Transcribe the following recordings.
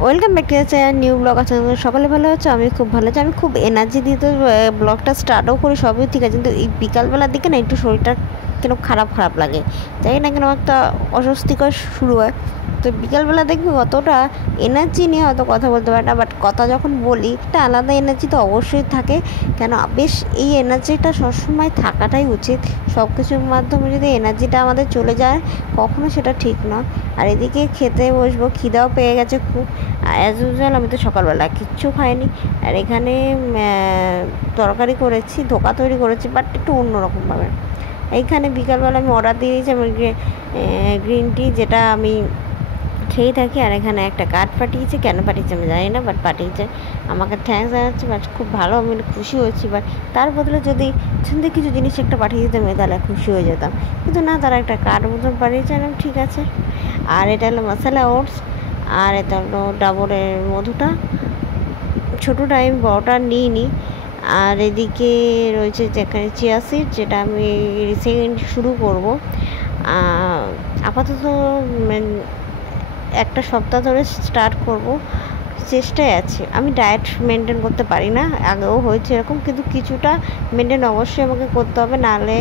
Welcome back to channel new blog. আছে সকালে ভালো হচ্ছে, আমি খুব ভালো আছি। আমি খুব এনার্জি দিয়ে তো ব্লগটা স্টার্টও করি, সবই ঠিক আছে, কিন্তু এই বিকালবেলার দিকে না একটু শরীরটা কেন খারাপ খারাপ লাগে, জানি না কেন একটা অস্বস্তিকর শুরু হয়। তো বিকালবেলা দেখবি অতটা এনার্জি নিয়ে হয়তো কথা বলতে পারে না, বাট কথা যখন বলি একটা আলাদা এনার্জি তো অবশ্যই থাকে। কেন বেশ এই এনার্জিটা সবসময় থাকাটাই উচিত। সব কিছুর মাধ্যমে যদি এনার্জিটা আমাদের চলে যায় কখনো সেটা ঠিক না। আর এদিকে খেতে বসবো, খিদাও পেয়ে গেছে খুব। অ্যাজ ইউজুয়াল আমি তো সকালবেলা কিচ্ছু খাইনি। আর এখানে তরকারি করেছি, ধোকা তৈরি করেছি, বাট একটু অন্যরকমভাবে। এইখানে বিকালবেলা আমি অর্ডার দিয়ে দিয়েছি আমার গ্রিন টি, যেটা আমি খেয়ে থাকি। আর এখানে একটা কার্ড পাঠিয়েছে, কেন পাঠিয়েছে আমি জানি না, বাট পাঠিয়েছে। আমাকে থ্যাঙ্কস জানাচ্ছি, বাট খুব ভালো, আমি খুশি হয়েছি। বাট তার বদলে যদি সুন্দর কিছু জিনিস একটা পাঠিয়ে দিতাম তাহলে খুশি হয়ে যেতাম, কিন্তু না, তারা একটা কার্ড মতন পাঠিয়েছে, ঠিক আছে। আর এটা হলো মশলা ওটস, আর এটা হলো ডাবরের মধুটা, ছোটোটা, আমি বড়টা নিইনি। আর এদিকে রয়েছে যেখানে চিয়া সিড, যেটা আমি রিসেন্ট শুরু করব। আপাতত একটা সপ্তাহ ধরে স্টার্ট করব, চেষ্টায় আছি। আমি ডায়েট মেনটেন করতে পারি না, আগেও হয়েছে এরকম, কিন্তু কিছুটা মেনটেন অবশ্যই আমাকে করতে হবে, নাহলে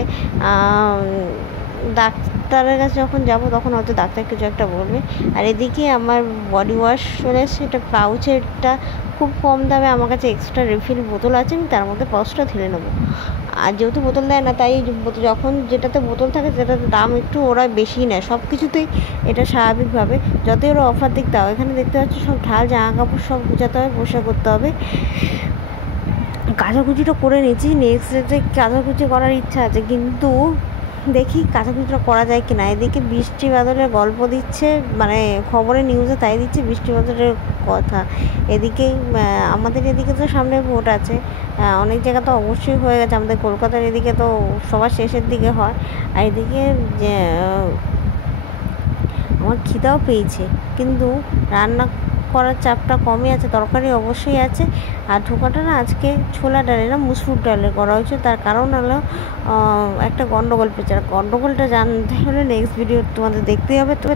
ডাক্তারের কাছে যখন যাব তখন হয়তো ডাক্তার কিছু একটা বলবে। আর এদিকে আমার বডি ওয়াশ চলে এসেছে, এটা পাউচেরটা খুব কম দামে আমার কাছে এক্সট্রা রিফিল বোতল আছে, আমি তার মধ্যে পাউচটা ঢেলে নেবো। আর যেহেতু বোতল দেয় না, তাই যখন যেটাতে বোতল থাকে সেটাতে দাম একটু ওরা বেশি নেয় সব কিছুতেই, এটা স্বাভাবিকভাবে। যতই ওরা অফার দিক দাও, এখানে দেখতে পাচ্ছি সব ঢাল জামা কাপড় সব গুছাতে হবে, পোশাক করতে হবে। কাচাকুচিটা করে নিয়েছি, নেক্সট ডেতে কাচাকুচি করার ইচ্ছা আছে, কিন্তু দেখি কাচাকুচিটা করা যায় কি না। এদিকে বৃষ্টি বাদলের গল্প দিচ্ছে, মানে খবরে নিউজে তাই দিচ্ছে বৃষ্টি বাদলের কথা। এদিকে আমাদের এদিকে তো সামনে ভোট আছে, অনেক জায়গা তো অবশ্যই হয়ে গেছে, আমাদের কলকাতার এদিকে তো সবার শেষের দিকে হয়। আর এদিকে যে আমার খিদাও পেয়েছে, কিন্তু রান্না করার চাপটা কমই আছে, তরকারি অবশ্যই আছে। আর ধোকাটা না আজকে ছোলা ডালে না মুসুর ডালে করা হয়েছে, তার কারণ হলো একটা গন্ডগোল পেয়েছে। আর গন্ডগোলটা জানতে হলে নেক্সট ভিডিও তোমাদের দেখতেই হবে। তবে